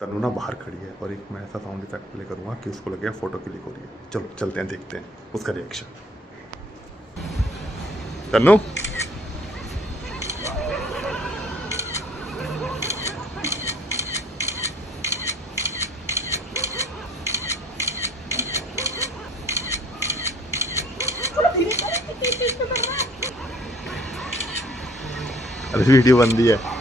तनु ना बाहर खड़ी है और एक मैं ऐसा साउंड इफेक्ट प्ले करूंगा कि उसको लगेगा फोटो क्लिक हो रही है। चलो चलते हैं, देखते हैं उसका रिएक्शन। तनु अरे वीडियो बंदी है।